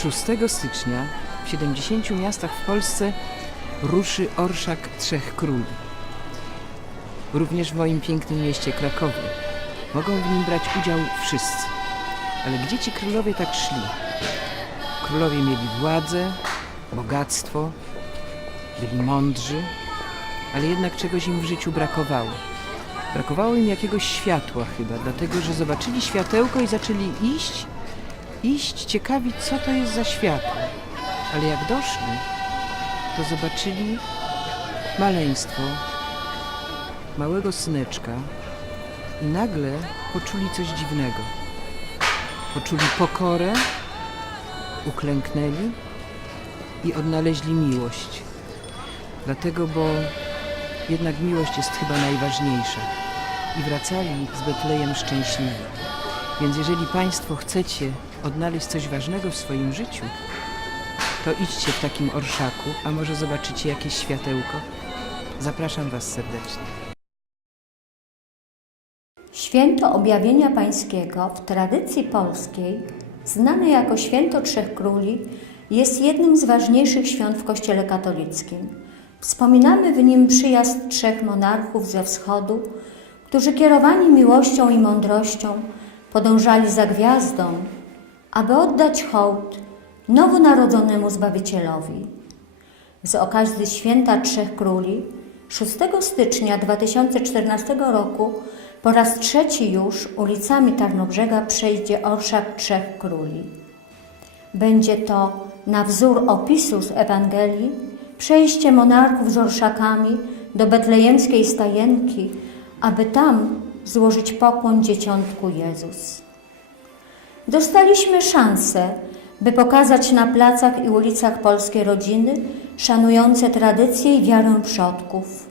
6 stycznia w 70 miastach w Polsce ruszy Orszak Trzech Króli. Również w moim pięknym mieście Krakowie. Mogą w nim brać udział wszyscy. Ale gdzie ci królowie tak szli? Królowie mieli władzę, bogactwo, byli mądrzy, ale jednak czegoś im w życiu brakowało. Brakowało im jakiegoś światła chyba, dlatego że zobaczyli światełko i zaczęli iść, iść ciekawi, co to jest za światło. Ale jak doszli, to zobaczyli maleństwo, małego syneczka i nagle poczuli coś dziwnego. Poczuli pokorę, uklęknęli i odnaleźli miłość. Dlatego, bo jednak miłość jest chyba najważniejsza. I wracali z Betlejem szczęśliwi. Więc jeżeli Państwo chcecie odnaleźć coś ważnego w swoim życiu, to idźcie w takim orszaku, a może zobaczycie jakieś światełko. Zapraszam Was serdecznie. Święto Objawienia Pańskiego w tradycji polskiej, znane jako Święto Trzech Króli, jest jednym z ważniejszych świąt w Kościele katolickim. Wspominamy w nim przyjazd trzech monarchów ze wschodu, którzy kierowani miłością i mądrością podążali za gwiazdą, aby oddać hołd nowonarodzonemu Zbawicielowi. Z okazji Święta Trzech Króli 6 stycznia 2014 roku po raz trzeci już ulicami Tarnobrzega przejdzie Orszak Trzech Króli. Będzie to na wzór opisu z Ewangelii przejście monarchów z orszakami do betlejemskiej stajenki, aby tam złożyć pokłon dzieciątku Jezus. Dostaliśmy szansę, by pokazać na placach i ulicach polskie rodziny szanujące tradycje i wiarę przodków.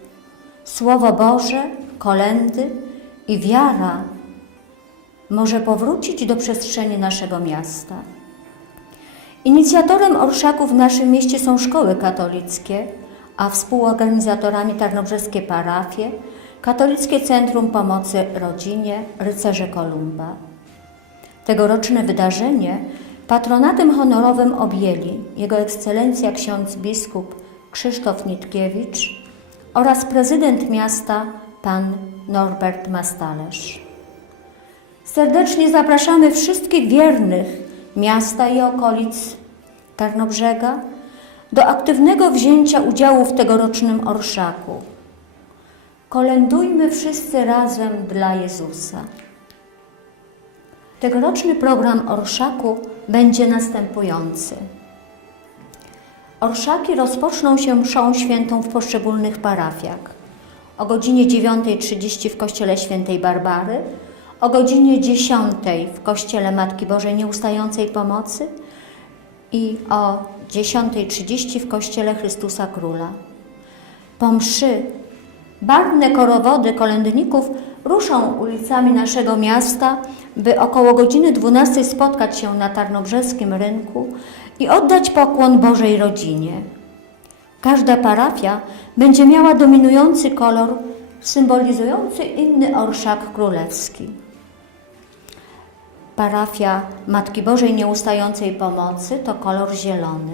Słowo Boże, kolendy i wiara może powrócić do przestrzeni naszego miasta. Inicjatorem orszaków w naszym mieście są szkoły katolickie, a współorganizatorami tarnobrzeskie parafie, Katolickie Centrum Pomocy Rodzinie, Rycerze Kolumba. Tegoroczne wydarzenie patronatem honorowym objęli Jego Ekscelencja ksiądz biskup Krzysztof Nitkiewicz oraz prezydent miasta pan Norbert Mastalerz. Serdecznie zapraszamy wszystkich wiernych miasta i okolic Tarnobrzega do aktywnego wzięcia udziału w tegorocznym orszaku. Kolędujmy wszyscy razem dla Jezusa. Tegoroczny program orszaku będzie następujący. Orszaki rozpoczną się mszą świętą w poszczególnych parafiach. O godzinie 9.30 w kościele świętej Barbary, o godzinie 10 w kościele Matki Bożej Nieustającej Pomocy i o 10.30 w kościele Chrystusa Króla. Po mszy barwne korowody kolędników ruszą ulicami naszego miasta, by około godziny 12 spotkać się na Tarnobrzeskim rynku i oddać pokłon Bożej rodzinie. Każda parafia będzie miała dominujący kolor symbolizujący inny orszak królewski. Parafia Matki Bożej Nieustającej Pomocy to kolor zielony.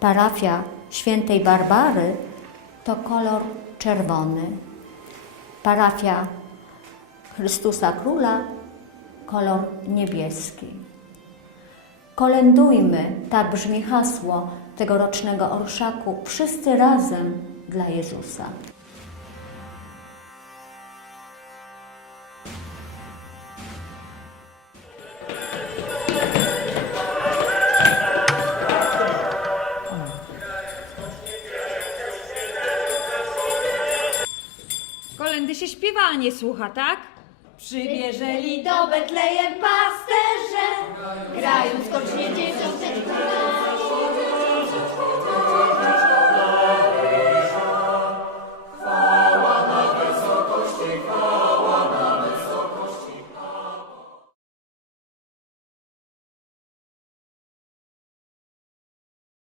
Parafia Świętej Barbary to kolor czerwony. Parafia Chrystusa Króla kolor niebieski. Kolędujmy, tak brzmi hasło tegorocznego orszaku, wszyscy razem dla Jezusa. Kolendy się śpiewa, a nie słucha, tak? Przybierzeli do Betlejem pasterze, grają.